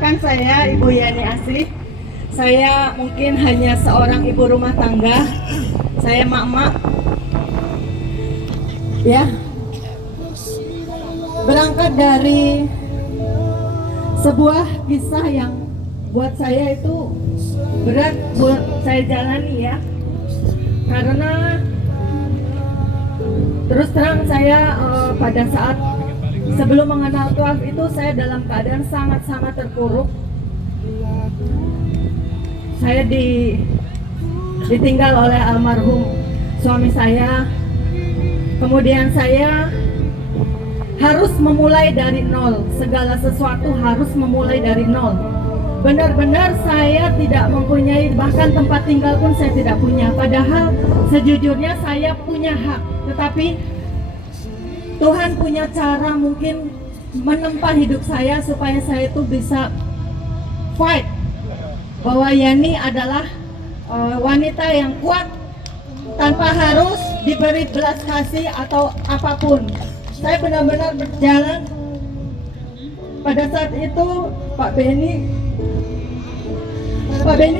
Perkenalkan saya Ibu Yani Asih. Saya mungkin hanya seorang ibu rumah tangga. Saya mak-mak. Ya. Berangkat dari sebuah kisah yang buat saya itu berat buat saya jalani ya. Karena terus terang saya pada saat sebelum mengenal Tuhan itu saya dalam keadaan sangat-sangat terpuruk. Saya ditinggal oleh almarhum suami saya. Kemudian saya harus memulai dari nol. Segala sesuatu harus memulai dari nol. Benar-benar saya tidak mempunyai, bahkan tempat tinggal pun saya tidak punya. Padahal sejujurnya saya punya hak. Tetapi Tuhan punya cara mungkin menempa hidup saya supaya saya itu bisa fight. Bahwa Yani adalah wanita yang kuat tanpa harus diberi belas kasih atau apapun. Saya benar-benar berjalan. Pada saat itu Pak Benny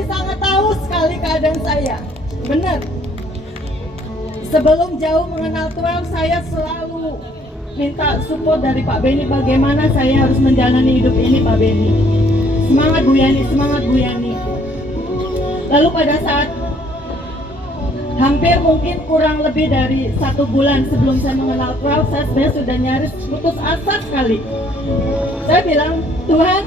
sangat tahu sekali keadaan saya. Benar. Sebelum jauh mengenal Tuhan, saya selalu minta support dari Pak Benny bagaimana saya harus menjalani hidup ini, Pak Benny. Semangat Bu Yani, semangat Bu Yani. Lalu pada saat hampir mungkin kurang lebih dari 1 bulan sebelum saya mengenal Tuhan, saya sebenarnya sudah nyaris putus asa sekali. Saya bilang, Tuhan,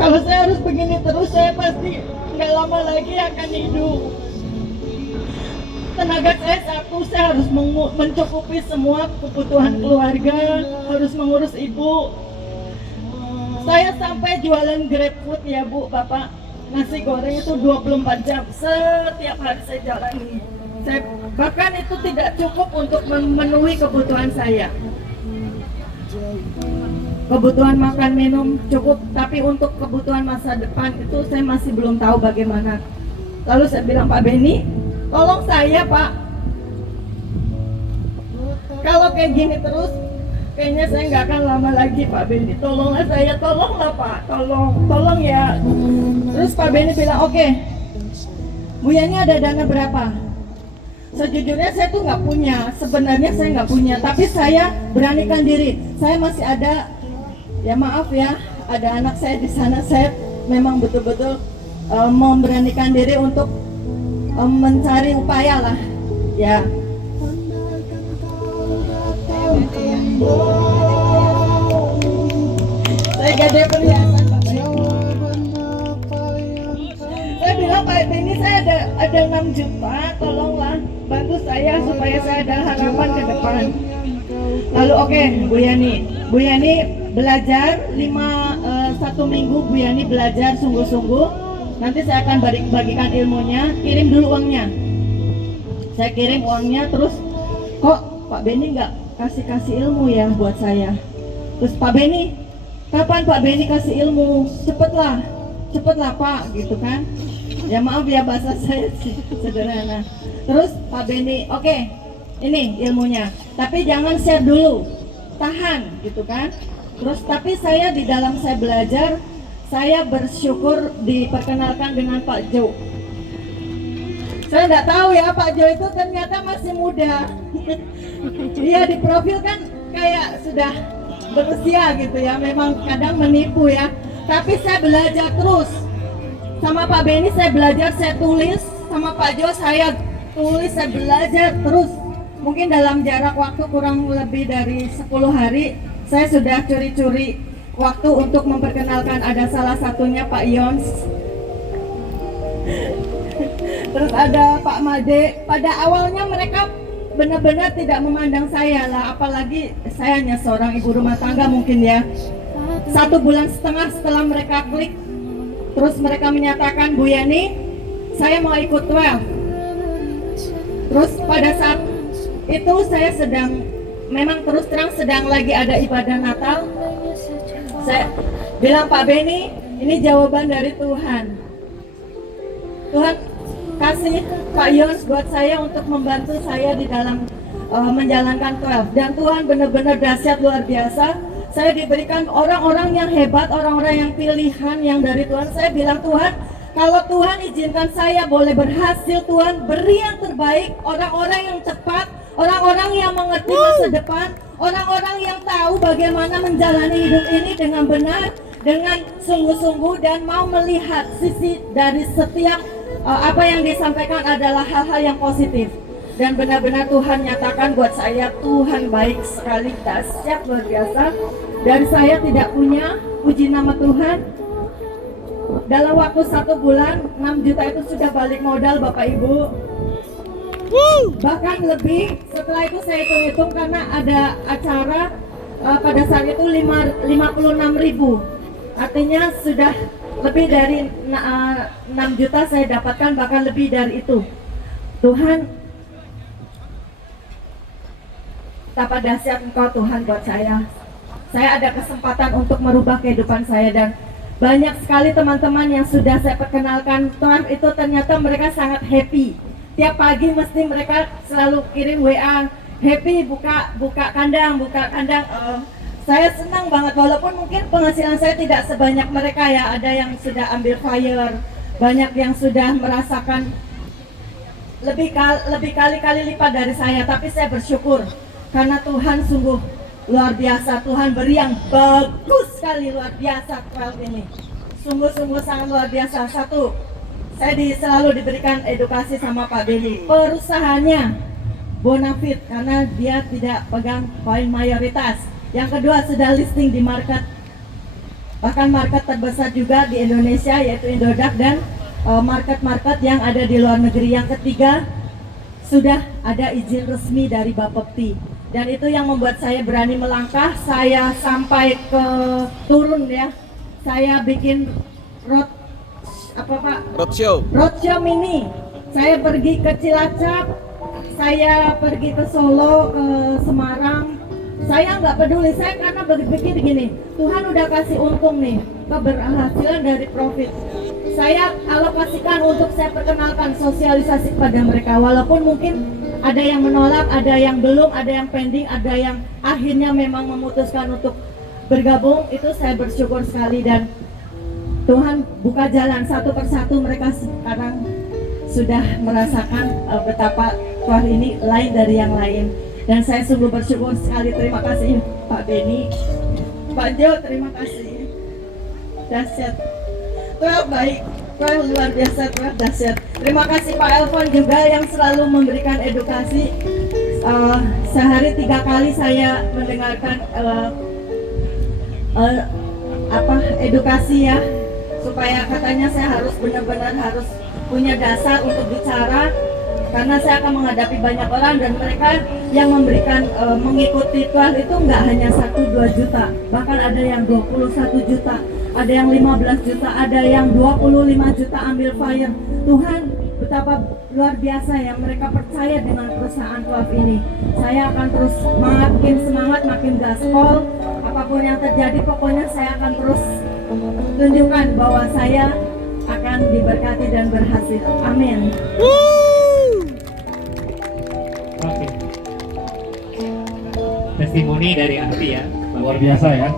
kalau saya harus begini terus, saya pasti nggak lama lagi akan hidup. Tenaga saya satu, saya harus mencukupi semua kebutuhan keluarga, harus mengurus ibu. Saya sampai jualan GrabFood ya Bu, Bapak. Nasi goreng itu 24 jam, setiap hari saya jalani. Bahkan itu tidak cukup untuk memenuhi kebutuhan saya. Kebutuhan makan minum cukup, tapi untuk kebutuhan masa depan itu saya masih belum tahu bagaimana. Lalu saya bilang, Pak Benny, tolong saya Pak. Kalau kayak gini terus, kayaknya saya nggak akan lama lagi Pak Benny. Tolonglah saya, tolonglah Pak, tolong ya. Terus Pak Benny bilang, oke, Bu Yani ada dana berapa? Sejujurnya saya tuh nggak punya, sebenarnya saya nggak punya, tapi saya beranikan diri. Saya masih ada, ya maaf ya, ada anak saya di sana. Saya memang betul-betul memberanikan diri untuk mencari upaya lah, ya. Saya gak ada perhiasan Pak Benny. Saya bilang, Pak Benny, saya ada 6 juta, tolonglah bantu saya supaya saya ada harapan ke depan. Lalu oke, Bu Yani belajar 1 minggu. Bu Yani belajar sungguh-sungguh. Nanti saya akan bagikan ilmunya. Kirim dulu uangnya. Saya kirim uangnya, terus kok Pak Benny nggak kasih ilmu ya buat saya. Terus Pak Benny, kapan Pak Benny kasih ilmu? Cepetlah Pak, gitu kan. Ya maaf ya bahasa saya sederhana. Terus Pak Benny, oke, ini ilmunya, tapi jangan share dulu, tahan, gitu kan. Terus tapi saya di dalam saya belajar, saya bersyukur diperkenalkan dengan Pak Jo. Saya nggak tahu ya Pak Jo itu ternyata masih muda. Dia di profil kan kayak sudah berusia gitu ya, memang kadang menipu ya. Tapi saya belajar terus. Sama Pak Benny saya belajar, saya tulis. Sama Pak Jo saya tulis, saya belajar terus. Mungkin dalam jarak waktu kurang lebih dari 10 hari, saya sudah curi-curi waktu untuk memperkenalkan. Ada salah satunya Pak Yons. Terus ada Pak Made. Pada awalnya mereka benar-benar tidak memandang saya lah, apalagi saya hanya seorang ibu rumah tangga mungkin ya. 1,5 bulan setelah mereka klik, terus mereka menyatakan, Bu Yani, saya mau ikut 12. Terus pada saat itu saya memang terus terang sedang lagi ada ibadah Natal. Saya bilang, Pak Benny, ini jawaban dari Tuhan. Tuhan kasih Pak Yons buat saya untuk membantu saya di dalam menjalankan 12, dan Tuhan benar-benar dahsyat luar biasa. Saya diberikan orang-orang yang hebat, orang-orang yang pilihan yang dari Tuhan. Saya bilang, Tuhan, kalau Tuhan izinkan saya boleh berhasil, Tuhan beri yang terbaik, orang-orang yang cepat, orang-orang yang mengerti masa depan, orang-orang yang tahu bagaimana menjalani hidup ini dengan benar, dengan sungguh-sungguh, dan mau melihat sisi dari setiap apa yang disampaikan adalah hal-hal yang positif. Dan benar-benar Tuhan nyatakan buat saya, Tuhan baik sekali, dahsyat luar biasa. Dan saya tidak punya, puji nama Tuhan, dalam waktu 1 bulan 6 juta itu sudah balik modal Bapak Ibu. Bahkan lebih. Setelah itu saya hitung-hitung karena ada acara pada saat itu 56.000. Artinya sudah lebih dari 6 juta saya dapatkan, bahkan lebih dari itu. Tuhan, betapa dahsyat Engkau Tuhan buat saya. Saya ada kesempatan untuk merubah kehidupan saya, dan banyak sekali teman-teman yang sudah saya perkenalkan Tuhan itu ternyata mereka sangat happy. Tiap pagi mesti mereka selalu kirim WA, happy buka kandang. Saya senang banget, walaupun mungkin penghasilan saya tidak sebanyak mereka ya. Ada yang sudah ambil fire, banyak yang sudah merasakan lebih kali-kali lipat dari saya. Tapi saya bersyukur karena Tuhan sungguh luar biasa. Tuhan beri yang bagus sekali, luar biasa 12 ini. Sungguh-sungguh sangat luar biasa. Satu, saya selalu diberikan edukasi sama Pak Beni. Perusahaannya bonafit karena dia tidak pegang koin mayoritas. Yang kedua, sudah listing di market, bahkan market terbesar juga di Indonesia yaitu Indodax, dan market-market yang ada di luar negeri. Yang ketiga, sudah ada izin resmi dari Bapepti, dan itu yang membuat saya berani melangkah. Saya sampai ke turun ya, saya bikin roadshow mini. Saya pergi ke Cilacap, saya pergi ke Solo, ke Semarang. Saya nggak peduli, saya karena berpikir gini, Tuhan udah kasih untung nih, keberhasilan dari profit. Saya alokasikan untuk saya perkenalkan, sosialisasi kepada mereka. Walaupun mungkin ada yang menolak, ada yang belum, ada yang pending, ada yang akhirnya memang memutuskan untuk bergabung. Itu saya bersyukur sekali, dan Tuhan buka jalan satu persatu. Mereka sekarang sudah merasakan betapa Tuhan ini lain dari yang lain. Dan saya sungguh bersyukur sekali. Terima kasih Pak Beni, Pak Jo, terima kasih. Dahsyat, Tuhan baik, Tuhan luar biasa, Tuhan dahsyat. Terima kasih Pak Elvan juga yang selalu memberikan edukasi. Sehari 3 kali saya mendengarkan edukasi ya, supaya katanya saya harus benar-benar harus punya dasar untuk bicara, karena saya akan menghadapi banyak orang, dan mereka yang memberikan mengikuti Tuhan itu nggak hanya 1-2 juta, bahkan ada yang 21 juta, ada yang 15 juta, ada yang 25 juta ambil fire. Tuhan betapa luar biasa ya, mereka percaya dengan perusahaan 12 ini. Saya akan terus makin semangat, makin gaspol, apapun yang terjadi pokoknya saya akan terus tunjukkan bahwa saya akan diberkati dan berhasil. Amin. Oke. Testimoni dari Ahli ya, luar biasa ya.